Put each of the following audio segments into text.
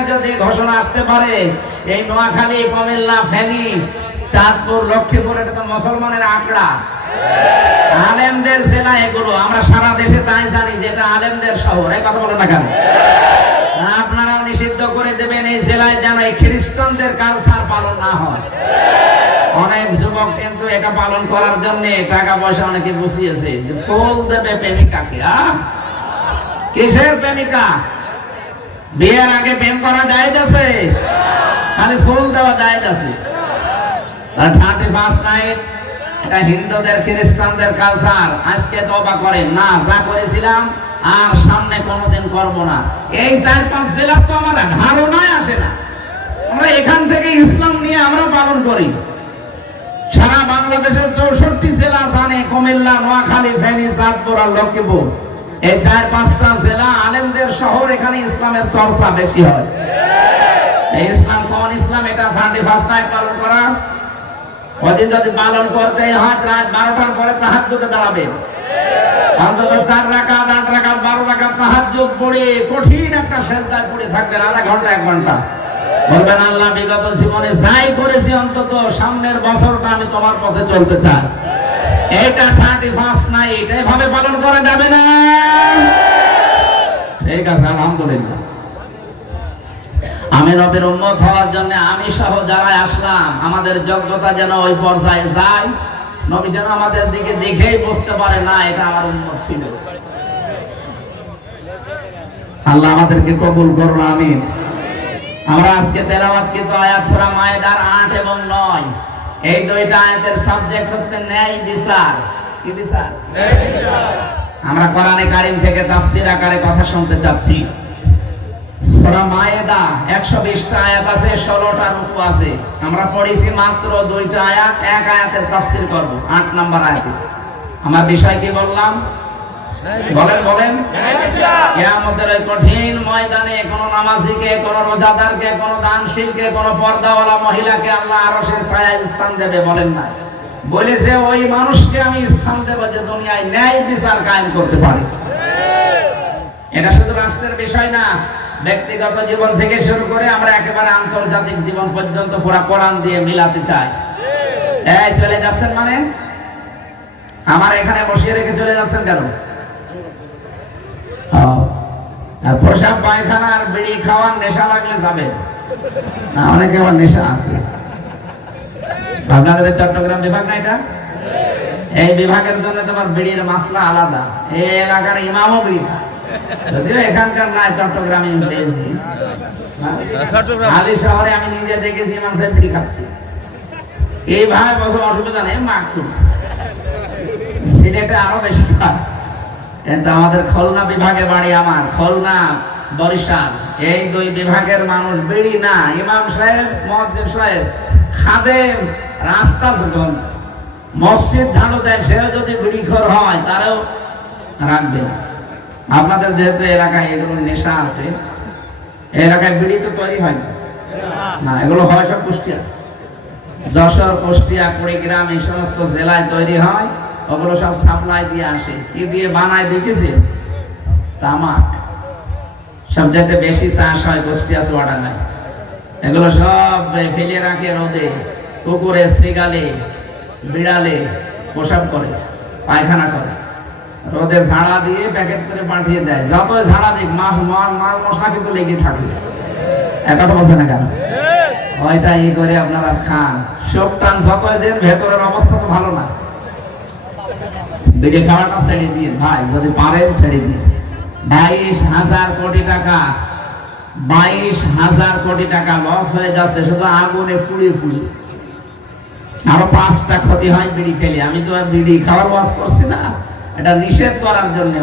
যদি ঘোষণা আসতে পারে এই নোয়াখালী, কুমিল্লা, ফেনী, চাঁদপুর, লক্ষ্মীপুর, এটা তো মুসলমানের আঁকড়া, আলেমদের জেলা এগুলো। আমরা সারা দেশে তাই জানি যে এটা আলেমদের শহর। এই কথা বলেন না কেন? আপনারাও নিষিদ্ধ করে দেবেন এই জেলায় যেন এই খ্রিস্টানদের কালচার পালন না হয়। অনেক যুবক কিন্তু এটা পালন করার জন্য টাকা পয়সা অনেকে বসিয়েছে যে ফুল দেবে প্রেমিকাকে। কিসের প্রেমিকা? বিয়ের আগে প্রেম করা জায়েজ আছে, খালি ফুল দেওয়া জায়েজ আছে। 31st নাইট এটা হিন্দুদের খ্রিস্টানদের কালচার। আজকে তওবা করেন না, যা করেছিলাম আর সামনে কোনোদিন করব না। এই 4-5 জেলা তো আমার ধারণায় আসে না। আমরা এখান থেকে ইসলাম নিয়ে আমরা পালন করি। সারা বাংলাদেশের 64 জেলা জানে, কুমিল্লা, নোয়াখালী, ফেনী, চাঁদপুর আর লক্ষ্মীপুর, এই 4-5টা জেলা আলেমদের শহর। এখানে ইসলামের চর্চা বেশি হয়। এই ইসলাম কোন ইসলাম? এটা 31st নাইট পালন করা। ওদিন যদি পালন করতে হয় রাত 12টার পরে তাহাজ্জুদে দাঁড়াবে, অন্তত 4 রাকাত, 8 রাকাত, 12 রাকাত তাহাজ্জুদ পড়ে কঠিন একটা সেজদায় পড়ে থাকবেন আধা ঘন্টা 1 ঘন্টা। বলবেন আল্লাহ, বিগত জীবনে যাই করেছি অন্তত সামনের বছরটা আমি তোমার পথে চলতে চাই। এটা 31st নাইট এইভাবে পালন করা যাবে না। ঠিক আছে, আলহামদুলিল্লাহ। আমি নবীর উম্মত হওয়ার জন্য আমি সহ যারা আসলাম, আমাদের যোগ্যতা যেন ওই পর্যায়ে যায়, নবী যেন আমাদের দিকে দেখেই বুঝতে পারে না এটা আমার উম্মত ছিল। আল্লাহ আমাদেরকে কবুল করুন, আমিন। আমরা আজকে তেলাওয়াতকৃত আয়াত সূরা মায়েদার 8 এবং 9, এই দুইটা আয়াতের সাবজেক্ট হচ্ছে ন্যায় বিচার। কি বিচার? ন্যায় বিচার। আমরা কোরআনে কারীম থেকে তাফসীর আকারে কথা শুনতে চাচ্ছি। সূরা মায়েদা 120টা আয়াত আছে, 16টা রুকু আছে। আমরা পড়েছি মাত্র 2টা আয়াত, এক আয়াতের তাফসীর করব, 8 নম্বর আয়াতে। আমার বিষয় কি বললাম? বলেন। কিয়ামতের ওই কঠিন ময়দানে কোন নামাজীকে, কোন রোজাদারকে, কোন দানশীলকে, কোন পর্দাওয়ালা মহিলাকে আল্লাহ আরশের ছায়ায় স্থান দেবে। বলেন না, বলেছে ওই মানুষকে আমি স্থান দেব যে দুনিয়ায় ন্যায় বিচার কায়েম করতে পারে। এটা শুধু রাষ্ট্রের বিষয় না, ব্যক্তিগত জীবন থেকে শুরু করে আমরা একেবারে আন্তর্জাতিক জীবন পর্যন্ত পুরো কোরআন দিয়ে মিলাতে চাই। এই চলে যাচ্ছেন মানে? আমার এখানে বসিয়ে রেখে চলে যাচ্ছেন কেন? প্রসাব, পায়খানা আর বিড়ি খাওয়ার নেশা লাগলে যাবে না। অনেকে আবার নেশা আছে। আপনাদের চট্টগ্রাম বিভাগ না এটা? এই বিভাগের জন্য তোমার বিড়ির মাসলা আলাদা। এই এলাকার ইমামও বিড়ি খায়, যদিও এখানকার নাই, চট্টগ্রামে পেয়েছি। আলী শহরে আমি নিজে দেখেছি ইমাম সাহেব বিড়ি খাচ্ছি। এইভাবে বছর অসুবিধা নেই, মাকরু। সিলেটে আরো বেশি খায়, কিন্তু আমাদের খুলনা বিভাগে বাড়ি, আমার খুলনা, বরিশাল, এই 2 বিভাগের মানুষ বিড়ি না। ইমাম সাহেব, মুয়াজ্জিন সাহেব, খাদেম, রাস্তা যখন মসজিদ ঝাড়ু দেয়, সেও যদি বিড়িখোর হয় তারও রাখবে না। আপনাদের যেহেতু এলাকায় এগুলো নেশা আছে, এলাকায় বিড়ি তো তৈরি হয় না, এগুলো হয় সব কুষ্টিয়া, যশোর, কুষ্টিয়া, কুড়িগ্রাম, এই সমস্ত জেলায় তৈরি হয়। ওগুলো সব সাপ্লাই দিয়ে আসে। কি দিয়ে বানায় দেখেছে? তামাক। সবচেয়ে বেশি চাষ হয় কুষ্টিয়া, চুয়াডাঙ্গায়। এগুলো সব ফেলে রাখে রোদে, কুকুরে, শ্রীগালে, বিড়ালে প্রসাব করে, পায়খানা করে, রোদে ঝাড়া দিয়ে প্যাকেট করে পাঠিয়ে দেয়। যত ঝাড়া দিক মাল মশলা কিন্তু লেগে থাকে। কথা বলছে না কেন? ওইটা করে আপনারা খান, শোক টান যত দিন, ভেতরের অবস্থা তো ভালো না। বিড়ি খাওয়াটা ছেড়ে দিয়ে ভাই, যদি পারেন ছেড়ে দিয়ে। 22,000 কোটি টাকা, 22,000 কোটি টাকা লস হয়ে যাচ্ছে শুধু আগুনে পুড়িয়ে পুড়িয়ে। আরো 5টা ক্ষতি হয় বিড়ি খেলে। আমি তো আর বিড়ি খাওয়ার ওয়াজ করছি না, এটা নিষেধ করার জন্য।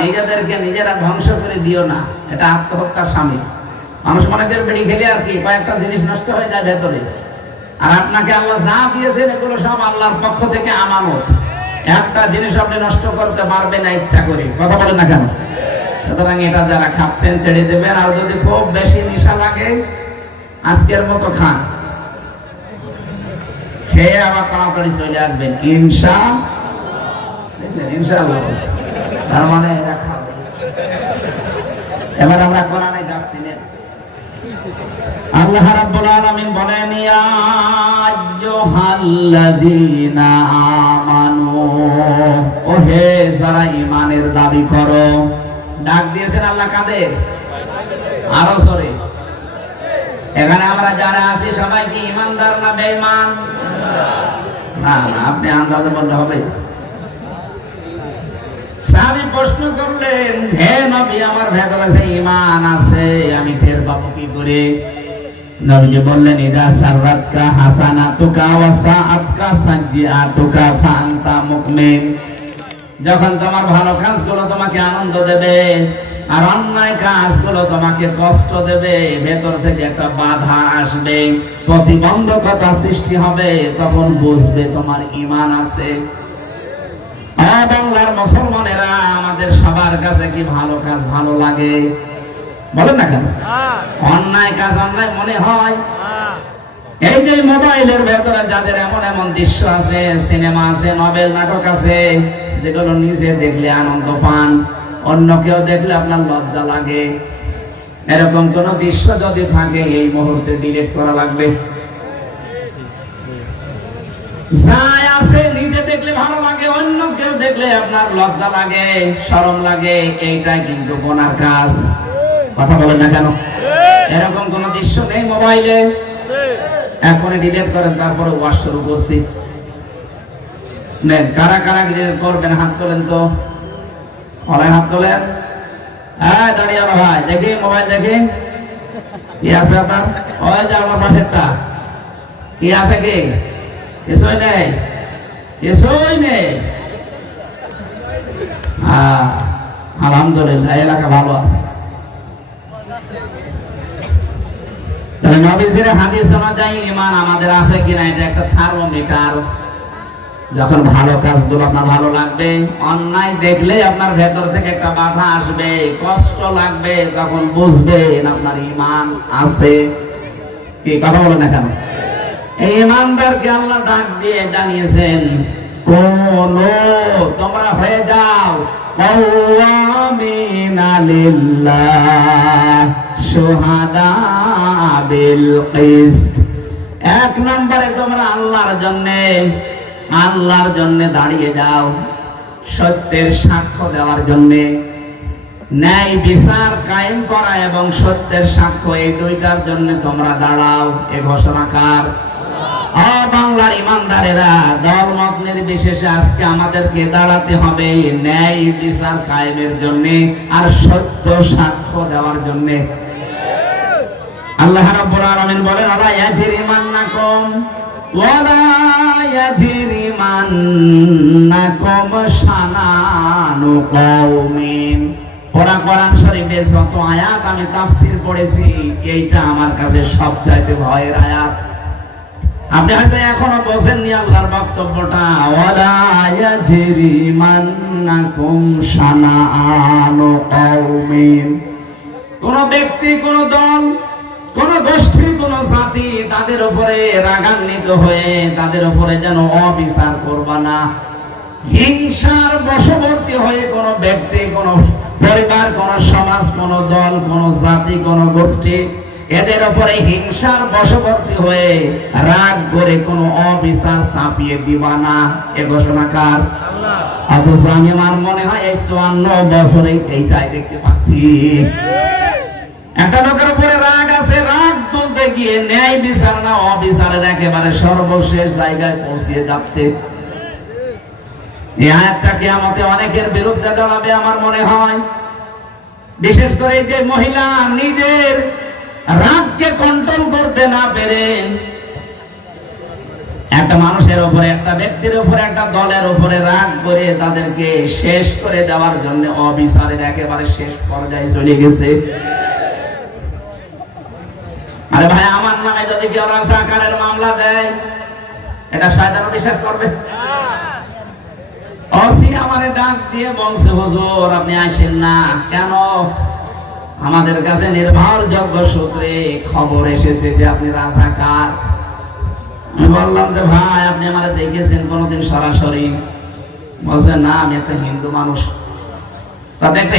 নিজেদেরকে নিজেরা ধ্বংস করে দিও না, এটা আত্মহত্যার শামিল। মানুষ মনে করে বিড়ি খেলে আর কি কয়েকটা জিনিস নষ্ট হয়ে যায় ভেতরে। আর আপনাকে আল্লাহ যা দিয়েছেন এগুলো সব আল্লাহর পক্ষ থেকে আমানত। একটা জিনিস আপনি নষ্ট করতে পারবেন না ইচ্ছা করে। কথা বলেন না কেন? সুতরাং এটা যারা খাচ্ছেন ছেড়ে দেবেন। আর যদি খুব বেশি নেশা লাগে, আজকের মতো খান, খেয়ে আবার তাড়াতাড়ি চলে আসবেন ইনশাআল্লাহ। তার মানে এরা খাবে। এবার আমরা কোরআনে যাচ্ছি না। আল্লাহ রাব্বুল আলামিন বলেন, ইয়া আইয়ুহাল্লাযীনা আমানু, ও হে যারা ঈমানের দাবি করো। ডাক দিয়েছেন আল্লাহ কাদের? আরো জোরে। এখানে আমরা যারা আছি সবাই কি ঈমানদার না বেঈমান? না না, আপনি আন্দাজে বললে হবে। সাহাবী প্রশ্ন করলেন, হে নবী, আমার ভেতরে যে ঈমান আছে আমি টের পাবো কি করে? নবীজি বললেন, ইদা সাররাতকা হাসানাতুকা ওয়া সাআতকা সাইয়্যাতুকা ফাআনতা মুমিন। যখন তোমার ভালো কাজগুলো তোমাকে আনন্দ দেবে আর অন্যায় কাজগুলো তোমাকে কষ্ট দেবে, ভেতর থেকে একটা বাধা আসবে, প্রতিবন্ধকতা সৃষ্টি হবে, তখন বুঝবে তোমার ঈমান আছে। বাংলার মুসলমানেরা, আমাদের সবার কাছে কি ভালো কাজ ভালো লাগে? বলেন না কেন? অন্যায় কাজ অন্যায় মনে হয়? এই যে মোবাইলের ভেতরে যাদের এমন এমন দৃশ্য আছে, সিনেমা আছে, নভেল, নাটক আছে, যেগুলো নিজে দেখলে আনন্দ পান, অন্য কেউ দেখলে আপনার লজ্জা লাগে, এরকম কোন দৃশ্য যদি থাকে এই মুহূর্তে ডিলিট করা লাগবে। যাই আছে নিজে দেখলে ভালো লাগে, অন্য কেউ দেখলে আপনার লজ্জা লাগে, শরম লাগে, এইটাই কিন্তু গুনার কাজ। কথা বলেন না কেন? এরকম কোন দৃশ্য নেই মোবাইলে? এখনই ডিলিট করেন, তারপরে ওয়াশ শুরু করছি। নেন, কারা কারা ডিলিট করবেন হাত তোলেন তো। অনেক হাত তোলেন। হ্যাঁ, দাঁড়িয়ে ভাই, দেখি মোবাইল দেখি কি আছে আপনার। ওই যে আমার পাশেরটা কি আছে? কি কিছুই নেই, কিছুই নেই। আলহামদুলিল্লাহ, এলাকা ভালো আছে। তবে নবীজির হাদিস অনুযায়ী ঈমান আমাদের আছে কিনা এটা একটা থার্মোমিটার। যখন ভালো কাজগুলো আপনার ভালো লাগবে, অন্যায় দেখলে আপনার ভেতর থেকে একটা বাধা আসবে, কষ্ট লাগবে, তখন বুঝবেন আপনার ঈমান আছে। কি কথা বলেন না কেন? এই ঈমানদারকে আল্লাহ ডাক দিয়ে জানিয়েছেন, কোন তোমরা হয়ে যাও কাওয়ামিনা লিল্লাহ শুহাদা বিল কিসত। এক নম্বরে তোমরা আল্লাহর জন্য দাঁড়িয়ে যাও, সত্যের সাক্ষ্য দেওয়ার জন্য। ন্যায় বিচার কায়েম করা এবং সত্যের সাক্ষ্য, এই দুইটার জন্য তোমরা দাঁড়াও। এ ঘোষণাকার বাংলার ইমানদারেরা, দল মত নির্বিশেষে আজকে আমাদেরকে দাঁড়াতে হবে ন্যায় বিচার কায়েমের জন্য আর সত্য সাক্ষ্য দেওয়ার জন্য। আল্লাহ রাব্বুল আলামিন বলেন, আলা ইয়াজরিমান্নাকুম ওয়ালা ইয়াজরিমান্নাকুম শানানু কওমিন। কোরআন শরীফে যত আয়াত আমি তাফসীর পড়েছি, এইটা আমার কাছে সবচাইতে ভয়ের আয়াত। আপনি হয়তো এখনো বোঝেননি আল্লাহর বক্তব্যটা। ওয়ালা ইয়াজরিমান্নাকুম শানানু কওমিন। কোন ব্যক্তি, কোন দল, কোন গোষ্ঠী, কোন জাতি, তাদের উপরে রাগান্বিত হয়ে তাদের উপরে যেন অবিচার করবা না। হিংসার বশবর্তী হয়ে কোন ব্যক্তি, কোন পরিবার, কোন সমাজ, কোন দল, কোন জাতি, কোন গোষ্ঠী, এদের উপরে হিংসার বশবর্তী হয়ে রাগ করে কোন অবিচার চাপিয়ে দিবা না। এ ঘোষণাকার আল্লাহ। অথচ আমি, আমার মনে হয় এই 54 বছরে এইটাই দেখতে পাচ্ছি। একটা লোকের উপরে রাগ আছে, রাগ তুলতে গিয়ে ন্যায় বিচার না অবিচারের একেবারে সর্বশেষ জায়গায় পৌঁছিয়ে যাচ্ছে। এই আয়াতটা কিয়ামতে অনেকের বিরুদ্ধে দাঁড়াবে আমার মনে হয়। বিশেষ করে যে মহিলা নিজের রাগকে কন্ট্রোল করতে না পেরে একটা মানুষের উপরে, একটা ব্যক্তির উপরে, একটা দলের উপরে রাগ করে তাদেরকে শেষ করে দেওয়ার জন্য অবিচারের একেবারে শেষ পর্যায়ে চলে গেছে। আরে ভাই, আমার নামে যদি কেউ রাজাকারের মামলা দেয়, এটা শয়তানও বিশ্বাস করবে? ওসি আমারে ডাক দিয়ে বলছে, হুজুর আপনি আসেন না কেন? আমাদের কাছে নির্ভরযোগ্য সূত্রে খবর এসেছে যে আপনি রাজাকার। আমি বললাম যে ভাই, আপনি আমারে দেখেছেন কোনোদিন সরাসরি? বলছে না, আমি একটা হিন্দু মানুষ। তবে একটা